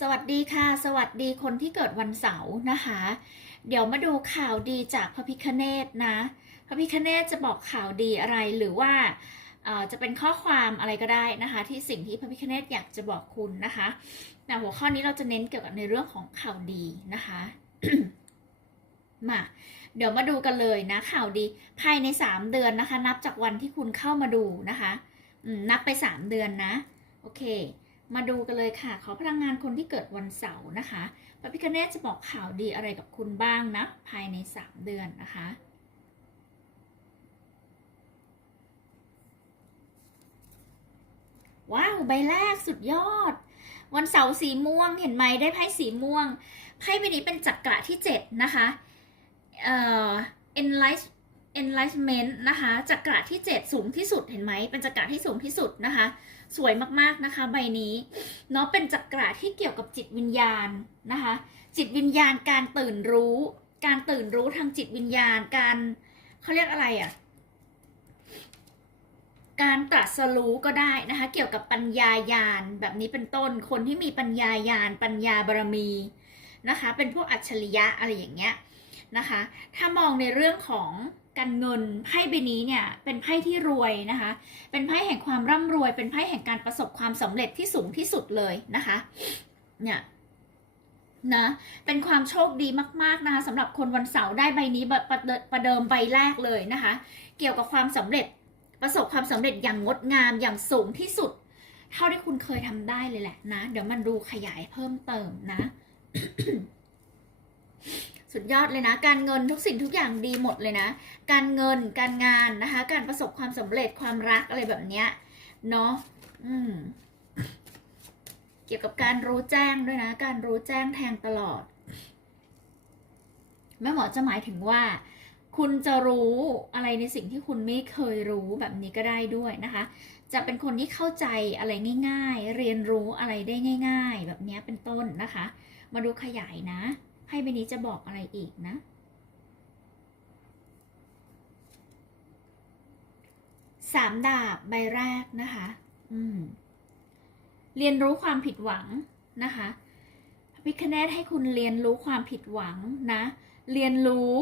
สวัสดีค่ะ สวัสดีคนที่เกิดวันเสาร์นะคะ เดี๋ยวมาดูข่าวดีจากพระพิคเนตนะ พระพิคเนตจะบอกข่าวดีอะไรหรือว่าจะเป็นข้อความอะไรก็ได้นะคะ ที่สิ่งที่พระพิคเนตอยากจะบอกคุณนะคะแต่หัวข้อนี้เราจะเน้นเกี่ยวกับในเรื่องของข่าวดีนะคะมาเดี๋ยวมาดูกันเลยนะข่าวดีภายใน 3 เดือนนะคะ นับจากวันที่คุณเข้ามาดูนะคะนับไป 3 เดือนนะ โอเค มาดูกันเลยค่ะ ขอพลังงานคนที่เกิดวันเสาร์นะคะพระพิคเนตจะบอกข่าวดีอะไรกับคุณบ้างนะ ภายใน 3 เดือนนะคะ ว้าว ใบแรกสุดยอด วันเสาร์สีม่วงเห็นไหมได้ไพ่สีม่วง ไพ่ใบนี้เป็นจักระที่ 7 นะคะ เอ่อ enlight enlightenment นะคะจักระที่ 7 สูงที่สุดเห็นไหมเป็นจักระที่สูงที่สุดนะคะ สวยมากๆนะคะ ใบนี้เนาะเป็นจักระที่เกี่ยวกับจิตวิญญาณนะคะ จิตวิญญาณการตื่นรู้ การตื่นรู้ทางจิตวิญญาณการเขาเรียกอะไรอะ่ะการตรัสรู้ก็ได้นะคะ เกี่ยวกับปัญญายาณแบบนี้เป็นต้นคนที่มีปัญญายาณปัญญาบารมีนะคะ เป็นพวกอัจฉริยะอะไรอย่างเงี้ยนะคะ ถ้ามองในเรื่องของ การเงินไพ่ใบนี้เนี่ยเป็นไพ่ที่รวยนะคะ เป็นไพ่แห่งความร่ำรวย เป็นไพ่แห่งการประสบความสำเร็จที่สูงที่สุดเลยนะคะ เนี่ยนะเป็นความโชคดีมากๆนะคะสำหรับคนวันเสาร์ได้ใบนี้ประประเดิมใบแรกเลยนะคะ เกี่ยวกับความสำเร็จประสบความสำเร็จอย่างงดงามอย่างสูงที่สุด เท่าที่คุณเคยทำได้เลยแหละนะ เดี๋ยวมันดูขยายเพิ่มเติมนะ สุดยอดเลยนะ การเงินทุกสิ่งทุกอย่างดีหมดเลยนะ การเงินการงานนะคะ การประสบความสำเร็จความรักอะไรแบบเนี้ยเนาะอืมเกี่ยวกับการรู้แจ้งด้วยนะ การรู้แจ้งแทงตลอดแม่หมอจะหมายถึงว่า คุณจะรู้อะไรในสิ่งที่คุณไม่เคยรู้แบบนี้ก็ได้ด้วยนะคะ จะเป็นคนที่เข้าใจอะไรง่าย ๆ เรียนรู้อะไรได้ง่าย ๆ แบบนี้เป็นต้นนะคะ มาดูขยายนะ ไพ่ใบนี้จะบอกอะไรอีกนะสามดาบใบแรกนะคะ อืม เรียนรู้ความผิดหวังนะคะพระพิคเนตให้คุณเรียนรู้ความผิดหวังนะ เรียนรู้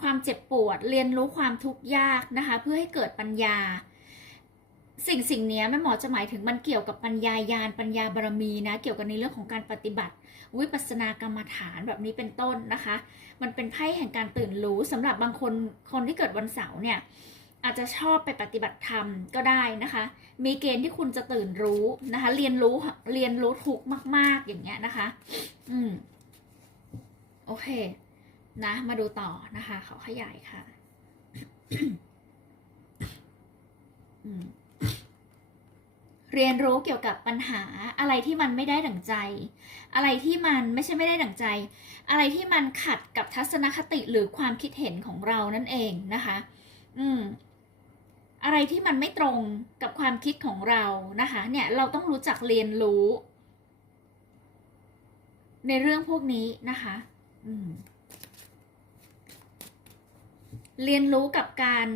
ความเจ็บปวด เรียนรู้ความทุกข์ยากนะคะ เพื่อให้เกิดปัญญา สิ่งสิ่งนี้แม่หมอจะหมายถึงมันเกี่ยวกับปัญญายาณปัญญาบารมีนะ เกี่ยวกับในเรื่องของการปฏิบัติ วิปัสสนากรรมฐานแบบนี้เป็นต้นนะคะ มันเป็นไพ่แห่งการตื่นรู้สำหรับบางคนคนที่เกิดวันเสาร์เนี่ยอาจจะชอบไปปฏิบัติธรรมก็ได้นะคะ มีเกณฑ์ที่คุณจะตื่นรู้นะคะ เรียนรู้เรียนรู้ทุกมาก ๆอย่างเงี้ยนะคะ อืมโอเค นะ มาดูต่อนะคะ เขาขยายค่ะ อืม เรียนรู้เกี่ยวกับปัญหาอะไรที่มันไม่ได้ดั่งใจ อะไรที่มันไม่ใช่ไม่ได้ดั่งใจ อะไรที่มันขัดกับทัศนคติหรือความคิดเห็นของเรานั่นเองนะคะ อืมอะไรที่มันไม่ตรงกับความคิดของเรานะคะ เนี่ยเราต้องรู้จักเรียนรู้ ในเรื่องพวกนี้นะคะเรียนรู้กับการ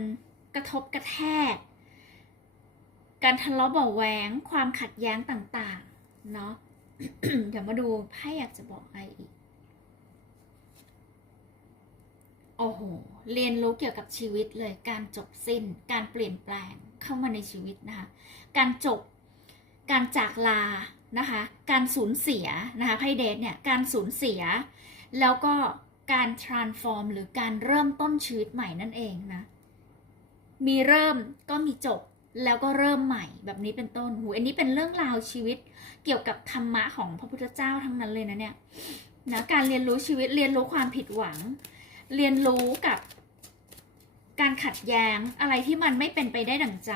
กระทบกระแทก การทะเลาะเบาแหวงความขัดแย้งต่างๆ เนาะเดี๋ยวมาดูไพ่อยากจะบอกอะไรอีก โอ้โห เรียนรู้เกี่ยวกับชีวิตเลย การจบสิ้น การเปลี่ยนแปลงเข้ามาในชีวิตนะคะ การจบ การจากลา นะคะ การสูญเสียนะคะไพ่เดทเนี่ย การสูญเสีย แล้วก็การ transform หรือการเริ่มต้นชีวิตใหม่นั่นเองนะ มีเริ่มก็มีจบ แล้วก็เริ่มใหม่แบบนี้เป็นต้นหูอันนี้เป็นเรื่องราวชีวิตเกี่ยวกับธรรมะของพระพุทธเจ้าทั้งนั้นเลยนะเนี่ยนะการเรียนรู้ชีวิตเรียนรู้ความผิดหวัง เรียนรู้กับการขัดแย้งอะไรที่มันไม่เป็นไปได้ดั่งใจ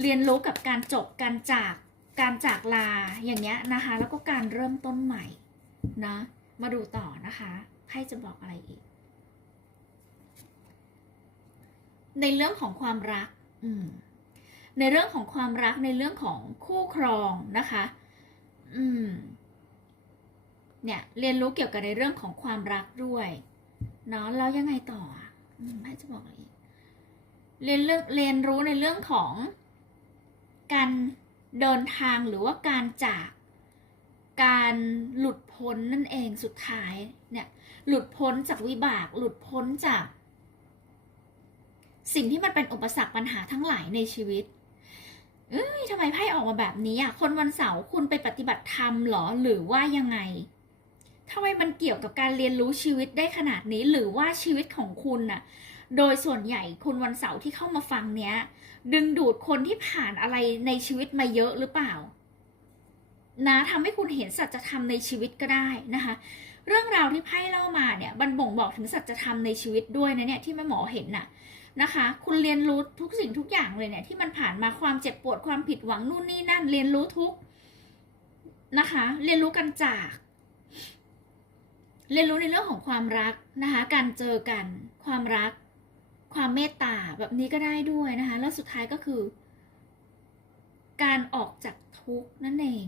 เรียนรู้กับการจบการจากการจากลาอย่างเงี้ยนะคะ แล้วก็การเริ่มต้นใหม่นะมาดูต่อนะคะไพ่จะบอกอะไรอีก ในเรื่องของความรัก อืม ในเรื่องของความรักในเรื่องของคู่ครองนะคะ อืม เนี่ยเรียนรู้เกี่ยวกับในเรื่องของความรักด้วยเนาะแล้วยังไงต่ออืมให้จะบอกอะไรอีกเรียนเรื่องเรียนรู้ในเรื่องของการเดินทางหรือว่าการจากการหลุดพ้นนั่นเองสุดท้ายเนี่ยหลุดพ้นจากวิบาก หลุดพ้นจาก สิ่งที่มันเป็นอุปสรรคปัญหาทั้งหลายในชีวิต เอ้ยทำไมไพ่ออกมาแบบนี้อะ คนวันเสาร์คุณไปปฏิบัติธรรมเหรอ หรือว่ายังไงทำไมมันเกี่ยวกับการเรียนรู้ชีวิตได้ขนาดนี้ หรือว่าชีวิตของคุณน่ะ โดยส่วนใหญ่คุณวันเสาร์ที่เข้ามาฟังเนี้ย ดึงดูดคนที่ผ่านอะไรในชีวิตมาเยอะหรือเปล่า นะทำให้คุณเห็นสัจธรรมในชีวิตก็ได้นะคะ เรื่องราวที่ไพ่เล่ามาเนี่ยมันบ่งบอกถึงสัจธรรมในชีวิตด้วยนะเนี่ยที่แม่หมอเห็นน่ะ นะคะ คุณเรียนรู้ทุกสิ่งทุกอย่างเลยเนี่ยที่มันผ่านมาความเจ็บปวดความผิดหวังนู่นนี่นั่น เรียนรู้ทุกนะคะ เรียนรู้กันจาก เรียนรู้ในเรื่องของความรักนะคะ การเจอกัน ความรัก ความเมตตาแบบนี้ก็ได้ด้วยนะคะ แล้วสุดท้ายก็คือ การออกจากทุกข์นั่นเอง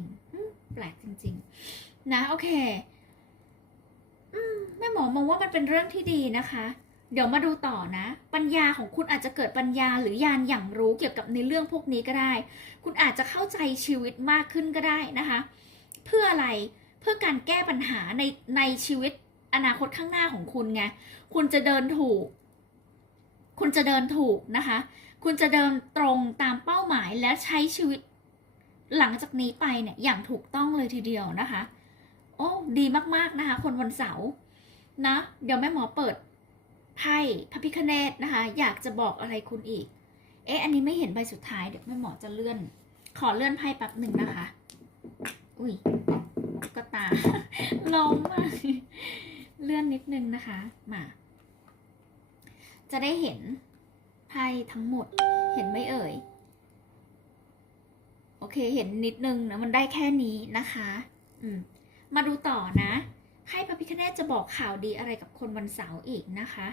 แปลกจริง ๆ นะโอเคอมแม่หมอมองว่ามันเป็นเรื่องที่ดีนะคะ เดี๋ยวมาดูต่อนะ ปัญญาของคุณอาจจะเกิดปัญญาหรือญาณอย่างรู้เกี่ยวกับในเรื่องพวกนี้ก็ได้ คุณอาจจะเข้าใจชีวิตมากขึ้นก็ได้นะคะ เพื่ออะไรเพื่อการแก้ปัญหาในในชีวิตอนาคตข้างหน้าของคุณไงคุณจะเดินถูก คุณจะเดินถูกนะคะ คุณจะเดินตรงตามเป้าหมายและใช้ชีวิต หลังจากนี้ไปเนี่ยอย่างถูกต้องเลยทีเดียวนะคะ โอ้ดีมากๆนะคะ คนวันเสาร์นะ เดี๋ยวแม่หมอเปิด ไพ่พระพิคเนตนะคะ อยากจะบอกอะไรคุณอีก เอ๊ะ อันนี้ไม่เห็นใบสุดท้ายเดี๋ยวแม่หมอจะเลื่อน ขอเลื่อนไพ่แป๊บหนึ่งนะคะ อุ้ยก็ตาลงมากเลื่อนนิดนึงนะคะ มา จะได้เห็นไพ่ทั้งหมด เห็นไหมเอ่ย โอเค เห็นนิดนึงนะ มันได้แค่นี้นะคะ อืม มาดูต่อนะ ให้พระพิคเนตจะบอกข่าวดีอะไรกับคนวันเสาร์อีกนะคะ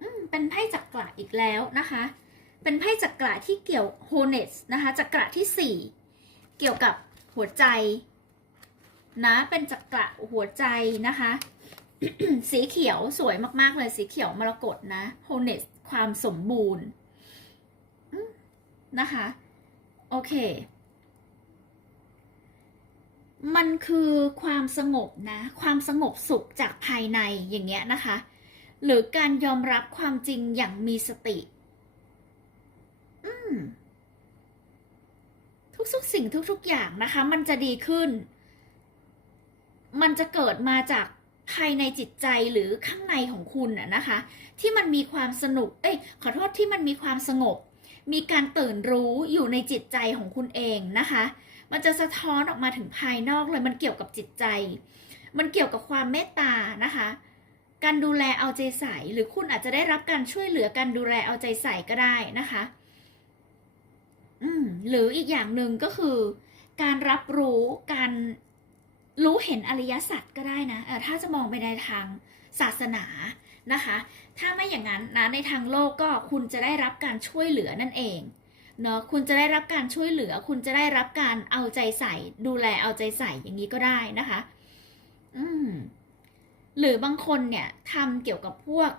อืมเป็นไพ่จักระอีกแล้วนะคะ เป็นไพ่จักระที่เกี่ยวโฮเนสนะคะจักระที่สี่เกี่ยวกับหัวใจนะเป็นจักระหัวใจนะคะ สีเขียวสวยมากๆเลยสีเขียวมรกตนะโฮเนสความสมบูรณ์นะคะ โอเค มันคือความสงบนะ ความสงบสุขจากภายในอย่างเงี้ยนะคะ หรือการยอมรับความจริงอย่างมีสติ อืมทุกๆสิ่งทุกๆอย่างนะคะ มันจะดีขึ้น มันจะเกิดมาจากภายในจิตใจหรือข้างในของคุณน่ะนะคะ ที่มันมีความสนุก เอ้ย ขอโทษที่มันมีความสงบ มีการตื่นรู้อยู่ในจิตใจของคุณเองนะคะ มันจะสะท้อนออกมาถึงภายนอกเลยมันเกี่ยวกับจิตใจ มันเกี่ยวกับความเมตตานะคะ การดูแลเอาใจใส่ หรือคุณอาจจะได้รับการช่วยเหลือการดูแลเอาใจใส่ก็ได้นะคะ อืมหรืออีกอย่างหนึ่งก็คือ การรับรู้การรู้เห็นอริยสัจก็ได้นะเออถ้าจะมองไปในทางศาสนานะคะ ถ้าไม่อย่างนั้นนะในทางโลกก็คุณจะได้รับการช่วยเหลือนั่นเอง เนาะคุณจะได้รับการช่วยเหลือ คุณจะได้รับการเอาใจใส่ ดูแลเอาใจใส่อย่างนี้ก็ได้นะคะ อืมหรือบางคนเนี่ยทำเกี่ยวกับพวก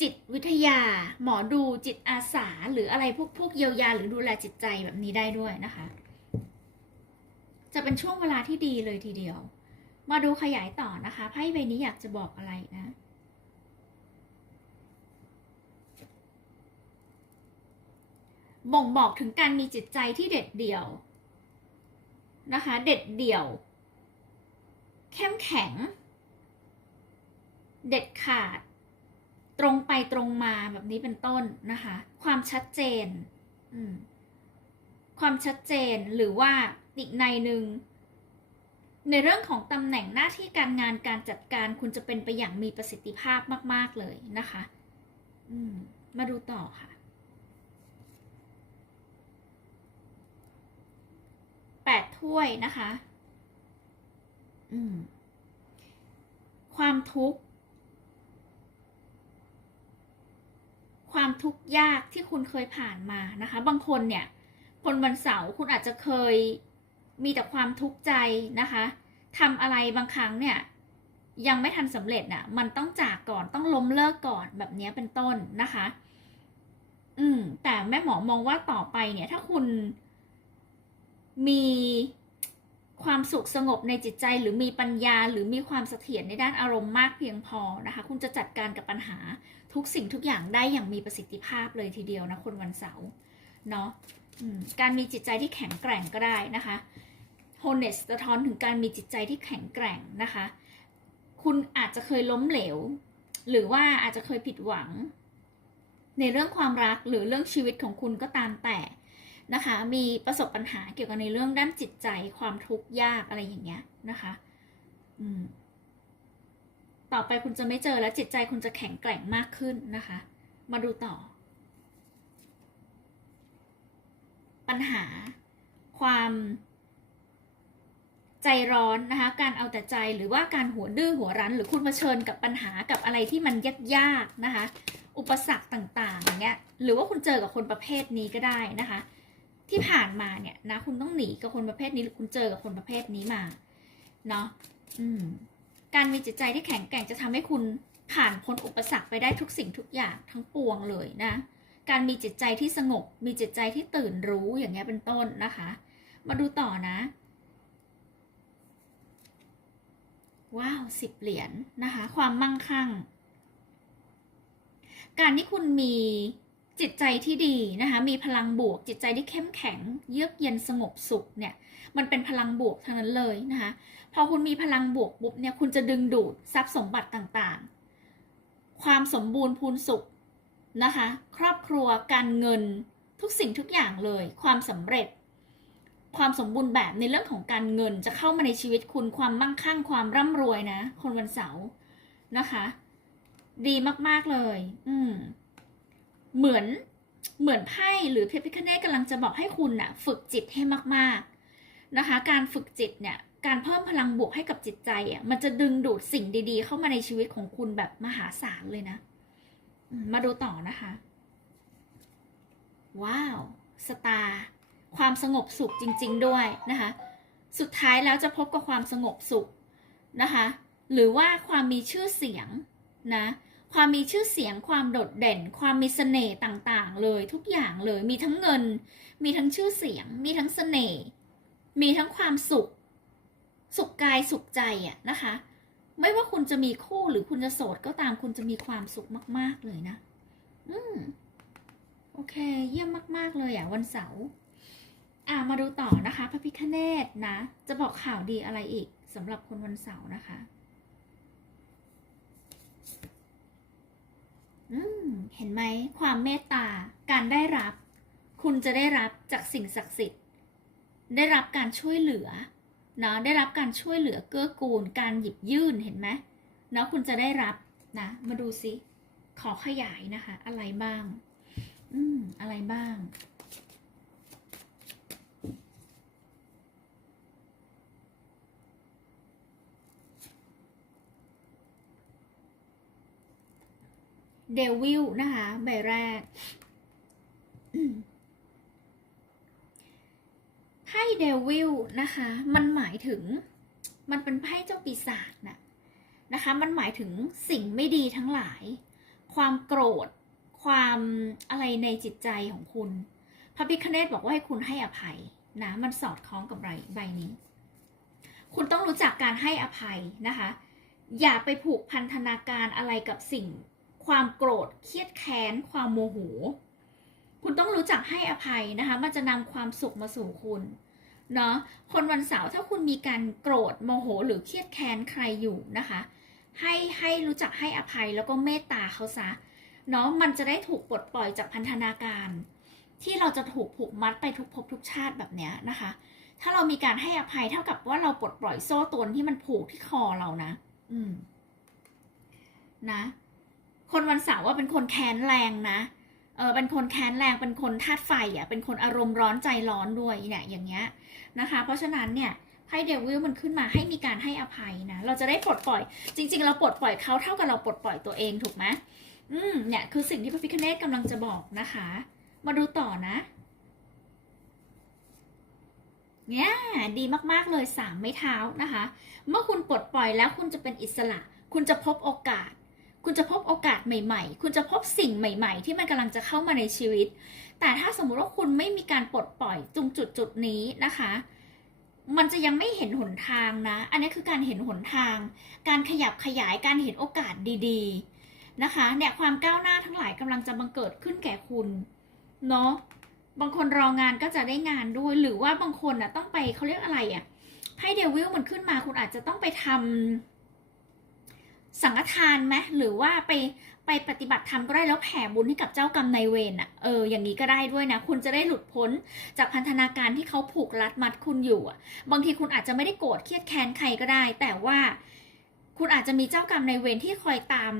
จิตวิทยา หมอดูจิตอาสา หรืออะไรพวกพวกเยียวยาหรือดูแลจิตใจแบบนี้ได้ด้วยนะคะ จะเป็นช่วงเวลาที่ดีเลยทีเดียว มาดูขยายต่อนะคะไพ่ใบนี้อยากจะบอกอะไรนะ บ่งบอกถึงการมีจิตใจที่เด็ดเดี่ยวนะคะ เด็ดเดี่ยว เข้มแข็ง เด็ดขาด ตรงไปตรงมาแบบนี้เป็นต้นนะคะ ความชัดเจน ความชัดเจนหรือว่าอีกในหนึ่งในเรื่องของตำแหน่งหน้าที่การงานการจัดการคุณจะเป็นไปอย่างมีประสิทธิภาพมาก ๆ เลยนะคะมมาดูต่อค่ะ แปด ถ้วยนะคะ อืม ความทุกข์ ความทุกข์ยากที่คุณเคยผ่านมานะคะ บางคนเนี่ยคนวันเสาร์คุณอาจจะเคยมีแต่ความทุกข์ใจนะคะทำอะไรบางครั้งเนี่ย ยังไม่ทันสำเร็จน่ะ มันต้องจากก่อนต้องล้มเลิกก่อนแบบนี้เป็นต้นนะคะ อืม แต่แม่หมอมองว่าต่อไปเนี่ย ถ้าคุณ มีความสุขสงบในจิตใจหรือมีปัญญาหรือมีความเสถียรในด้านอารมณ์มากเพียงพอนะคะ คุณจะจัดการกับปัญหาทุกสิ่งทุกอย่างได้อย่างมีประสิทธิภาพเลยทีเดียวนะคนวันเสาร์เนาะการมีจิตใจที่แข็งแกร่งก็ได้นะคะ h o n e s สะท้อนถึงการมีจิตใจที่แข็งแกร่งนะคะ คุณอาจจะเคยล้มเหลว หรือว่าอาจจะเคยผิดหวัง ในเรื่องความรักหรือเรื่องชีวิตของคุณก็ตามแต่ นะคะ มีประสบปัญหาเกี่ยวกับในเรื่องด้านจิตใจความทุกข์ยากอะไรอย่างเงี้ยนะคะอืมต่อไปคุณจะไม่เจอแล้วจิตใจคุณจะแข็งแกร่งมากขึ้นนะคะ มาดูต่อ ปัญหา ความใจร้อนนะคะ การเอาแต่ใจหรือว่าการหัวดื้อหัวรั้น หรือคุณเผชิญกับปัญหากับอะไรที่มันยากๆนะคะ อุปสรรคต่างๆอย่างเงี้ยหรือว่าคุณเจอกับคนประเภทนี้ก็ได้นะคะ ที่ผ่านมาเนี่ยนะ คุณต้องหนีกับคนประเภทนี้หรือคุณเจอกับคนประเภทนี้มาเนาะอืม การมีจิตใจที่แข็งแกร่งจะทำให้คุณผ่านพ้นอุปสรรคไปได้ทุกสิ่งทุกอย่างทั้งปวงเลยนะ การมีจิตใจที่สงบ มีจิตใจที่ตื่นรู้อย่างเงี้ยเป็นต้นนะคะ มาดูต่อนะ ว้าวสิบเหรียญนะคะ ความมั่งคั่ง การที่คุณมี จิตใจที่ดีนะคะมีพลังบวก จิตใจที่เข้มแข็ง เยือกเย็นสงบสุขเนี่ยมันเป็นพลังบวกทั้งนั้นเลยนะคะพอคุณมีพลังบวกปุ๊บเนี่ยคุณจะดึงดูดทรัพย์สมบัติต่างๆ ความสมบูรณ์พูนสุขนะคะครอบครัวการเงินทุกสิ่งทุกอย่างเลย ความสำเร็จ ความสมบูรณ์แบบในเรื่องของการเงินจะเข้ามาในชีวิตคุณความมั่งคั่งความร่ำรวยนะ คนวันเสาร์นะคะ ดีมากๆเลย อืม เหมือนเหมือนไพ่หรือเพชรพิคเนตกำลังจะบอกให้คุณน่ะฝึกจิตให้มากๆนะคะ การฝึกจิตเนี่ยการเพิ่มพลังบวกให้กับจิตใจอะมันจะดึงดูดสิ่งดีๆ เข้ามาในชีวิตของคุณแบบมหาศาลเลยนะ มาดูต่อนะคะ ว้าวสตาร์ความสงบสุขจริง ๆ ด้วยนะคะ สุดท้ายแล้วจะพบกับความสงบสุขนะคะ หรือว่าความมีชื่อเสียงนะ ความมีชื่อเสียงความโดดเด่น ความมีเสน่ห์ต่างๆ เลยทุกอย่างเลยมีทั้งเงิน มีทั้งชื่อเสียง มีทั้งเสน่ห์มีทั้งความสุข สุขกายสุขใจอะนะคะ ไม่ว่าคุณจะมีคู่หรือคุณจะโสดก็ตามคุณจะมีความสุขมาก ๆเลยนะ อืมโอเค เยี่ยมมาก ๆ เลยอะวันเสาร์อ่ามาดูต่อนะคะพระพิคเนตนะ จะบอกข่าวดีอะไรอีกสำหรับคนวันเสาร์นะคะ อืม เห็นไหมความเมตตาการได้รับ คุณจะได้รับจากสิ่งศักดิ์สิทธิ์ ได้รับการช่วยเหลือเนาะได้รับการช่วยเหลือเกื้อกูล การหยิบยื่นเห็นไหมเนาะคุณจะได้รับนะมาดูซิขอขยายนะคะ อะไรบ้าง อืมอะไรบ้าง เดวิลนะคะใบแรกไพ่เดวิลนะคะ มันหมายถึง มันเป็นไพ่เจ้าปีศาจนะนะคะ มันหมายถึงสิ่งไม่ดีทั้งหลาย ความโกรธ ความอะไรในจิตใจของคุณพระพิคเนตบอกว่าให้คุณให้อภัยนะ มันสอดคล้องกับใบใบนี้ คุณต้องรู้จักการให้อภัยนะคะ อย่าไปผูกพันธนาการอะไรกับสิ่ง ความโกรธ เครียดแค้น ความโมโห คุณต้องรู้จักให้อภัยนะคะ มันจะนำความสุขมาสู่คุณ เนาะ คนวันเสาร์ถ้าคุณมีการโกรธโมโห หรือเครียดแค้นใครอยู่นะคะ ให้ให้รู้จักให้อภัยแล้วก็เมตตาเขาซะ เนาะ มันจะได้ถูกปลดปล่อยจากพันธนาการ ที่เราจะถูกผูกมัดไปทุกภพทุกชาติแบบเนี้ยนะคะ ถ้าเรามีการให้อภัยเท่ากับว่าเราปลดปล่อยโซ่ตนที่มันผูกที่คอเรานะ อืม นะ คนวันเสาร์ว่าเป็นคนแค้นแรงนะ เออเป็นคนแค้นแรง เป็นคนธาตุไฟอะ เป็นคนอารมณ์ร้อนใจร้อนด้วยเนี่ยอย่างเงี้ยนะคะ เพราะฉะนั้นเนี่ยไพ่เดวิลมันขึ้นมาให้มีการให้อภัยนะ เราจะได้ปลดปล่อย จริง ๆ เราปลดปล่อยเขาเท่ากับเราปลดปล่อยตัวเองถูกไหมอืมเนี่ยคือสิ่งที่พระพิคเนตกำลังจะบอกนะคะ มาดูต่อนะ เนี่ยดีมากๆเลยสามไม้เท้านะคะ เมื่อคุณปลดปล่อยแล้วคุณจะเป็นอิสระ คุณจะพบโอกาส คุณจะพบโอกาสใหม่ๆ คุณจะพบสิ่งใหม่ ๆ ที่มันกำลังจะเข้ามาในชีวิต แต่ถ้าสมมุติว่าคุณไม่มีการปลดปล่อยตรงจุดจุดนี้นะคะ มันจะยังไม่เห็นหนทางนะ อันนี้คือการเห็นหนทาง การขยับขยายการเห็นโอกาสดีๆนะคะเนี่ยความก้าวหน้าทั้งหลายกำลังจะบังเกิดขึ้นแก่คุณเนาะบางคนรองานก็จะได้งานด้วย หรือว่าบางคนน่ะต้องไปเขาเรียกอะไรอะ่ะไพ่เดวิลมันขึ้นมาคุณอาจจะต้องไปทำ สังฆทานไหมหรือว่าไปไปปฏิบัติธรรมก็ได้แล้วแผ่บุญให้กับเจ้ากรรมนายเวรอะเอออย่างนี้ก็ได้ด้วยนะ คุณจะได้หลุดพ้นจากพันธนาการที่เขาผูกรัดมัดคุณอยู่อะบางทีคุณอาจจะไม่ได้โกรธเครียดแค้นใครก็ได้ แต่ว่าคุณอาจจะมีเจ้ากรรมนายเวรที่คอยตาม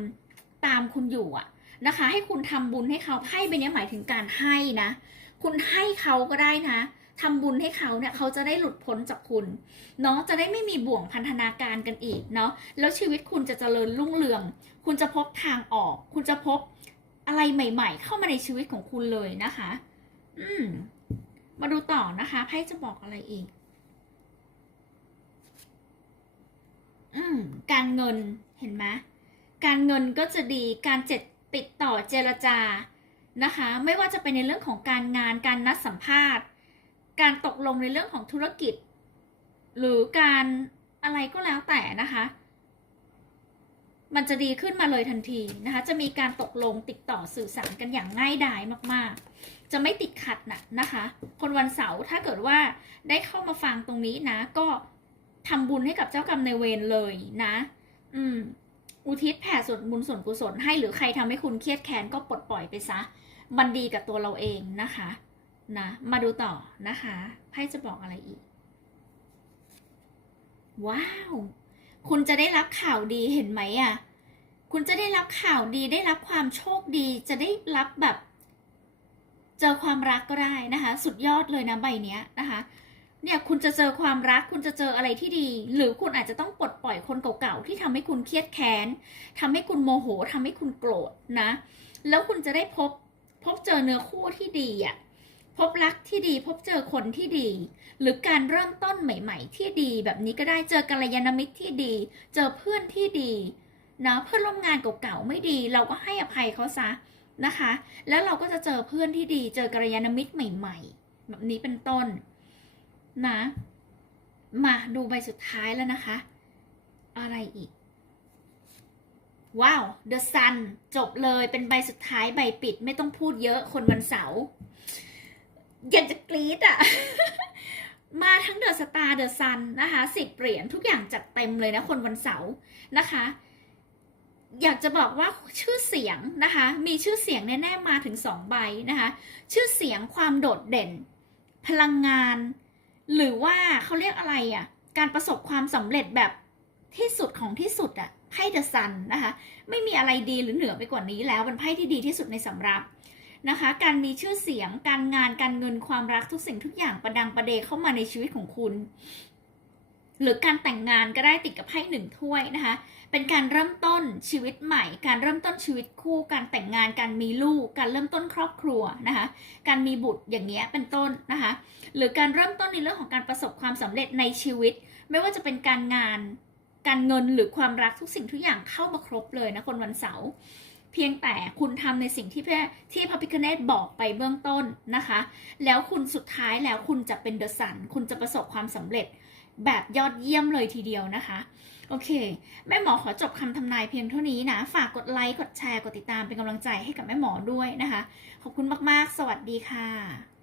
ตามคุณอยู่อะนะคะ ให้คุณทำบุญให้เขาไพ่ใบนี้ยหมายถึงการให้นะ คุณให้เขาก็ได้นะ ทำบุญให้เขาเนี่ยเขาจะได้หลุดพ้นจากคุณเนาะจะได้ไม่มีบ่วงพันธนาการกันอีกเนาะแล้วชีวิตคุณจะเจริญรุ่งเรือง คุณจะพบทางออก คุณจะพบอะไรใหม่ ๆ เข้ามาในชีวิตของคุณเลยนะคะ อืมมาดูต่อนะคะไพ่จะบอกอะไรอีก อืมการเงินเห็นไหมการเงินก็จะดีการเจ็ดติดต่อเจรจานะคะ ไม่ว่าจะเป็นในเรื่องของการงานการนัดสัมภาษณ์ การตกลงในเรื่องของธุรกิจ หรือการอะไรก็แล้วแต่นะคะ มันจะดีขึ้นมาเลยทันทีนะคะ จะมีการตกลงติดต่อสื่อสารกันอย่างง่ายดายมาก ๆ จะไม่ติดขัดนะนะคะ คนวันเสาร์ถ้าเกิดว่าได้เข้ามาฟังตรงนี้นะ ก็ทำบุญให้กับเจ้ากรรมในเวรเลยนะ อืม อุทิศแผ่ส่วนบุญส่วนกุศลให้หรือใครทำให้คุณเครียดแค้นก็ปลดปล่อยไปซะ มันดีกับตัวเราเองนะคะ นะ มาดูต่อนะคะไพ่จะบอกอะไรอีก ว้าว คุณจะได้รับข่าวดีเห็นไหมอะ คุณจะได้รับข่าวดีได้รับความโชคดี จะได้รับแบบ เจอความรักก็ได้นะคะ สุดยอดเลยนะใบเนี้ยนะคะเนี่ยคุณจะเจอความรักคุณจะเจออะไรที่ดี หรือคุณอาจจะต้องปลดปล่อยคนเก่าๆที่ทำให้คุณเครียดแค้นทำให้คุณโมโหทำให้คุณโกรธนะ แล้วคุณจะได้พบพบเจอเนื้อคู่ที่ดีอะ พบรักที่ดีพบเจอคนที่ดี หรือการเริ่มต้นใหม่ ๆ ที่ดีแบบนี้ก็ได้เจอกัลยาณมิตรที่ดี เจอเพื่อนที่ดีนะเพื่อนร่วมงานเก่าๆไม่ดี เราก็ให้อภัยเขาซะนะคะ แล้วเราก็จะเจอเพื่อนที่ดี เจอกัลยาณมิตรใหม่ ๆ แบบนี้เป็นต้นนะ มาดูใบสุดท้ายแล้วนะคะ อะไรอีก ว้าว The Sun จบเลยเป็นใบสุดท้ายใบปิดไม่ต้องพูดเยอะคนวันเสาร์ อยากจะกรี๊ดอะมาทั้งเดอะสตาร์เดอะซันนะคะสิบเหรียญทุกอย่างจัดเต็มเลยนะคนวันเสาร์นะคะ อยากจะบอกว่าชื่อเสียงนะคะ มีชื่อเสียงแน่ๆมาถึงสองใบนะคะ ชื่อเสียงความโดดเด่น พลังงาน หรือว่าเขาเรียกอะไรอะ่ะ การประสบความสำเร็จแบบที่สุดของที่สุดอะ่ะไพ่เดอะซันนะคะ ไม่มีอะไรดีหรือเหนือไปกว่านี้แล้วเป็นไพ่ที่ดีที่สุดในสำรับ นะคะ การมีชื่อเสียง การงาน การเงิน ความรักทุกสิ่งทุกอย่างประดังประเดเข้ามาในชีวิตของคุณ หรือการแต่งงานก็ได้ติดกับไพ่หนึ่งถ้วยนะคะ เป็นการเริ่มต้นชีวิตใหม่ การเริ่มต้นชีวิตคู่ การแต่งงาน การมีลูก การเริ่มต้นครอบครัวนะคะ การมีบุตรอย่างเงี้ยเป็นต้นนะคะ หรือการเริ่มต้นในเรื่องของการประสบความสำเร็จในชีวิต ไม่ว่าจะเป็นการงาน การเงินหรือความรักทุกสิ่งทุกอย่างเข้ามาครบเลยนะคนวันเสาร์ พียงแต่คุณทำในสิ่งที่พที่พระพิคเนตบอกไปเบื้องต้นนะคะ แล้วคุณสุดท้ายแล้วคุณจะเป็นเดอะสัน คุณจะประสบความสำเร็จแบบยอดเยี่ยมเลยทีเดียวนะคะ โอเค แม่หมอขอจบคำทำนายเพียงเท่านี้นะ ฝากกดไลค์ กดแชร์ กดติดตามเป็นกำลังใจให้กับแม่หมอด้วยนะคะ ขอบคุณมาก ๆ สวัสดีค่ะ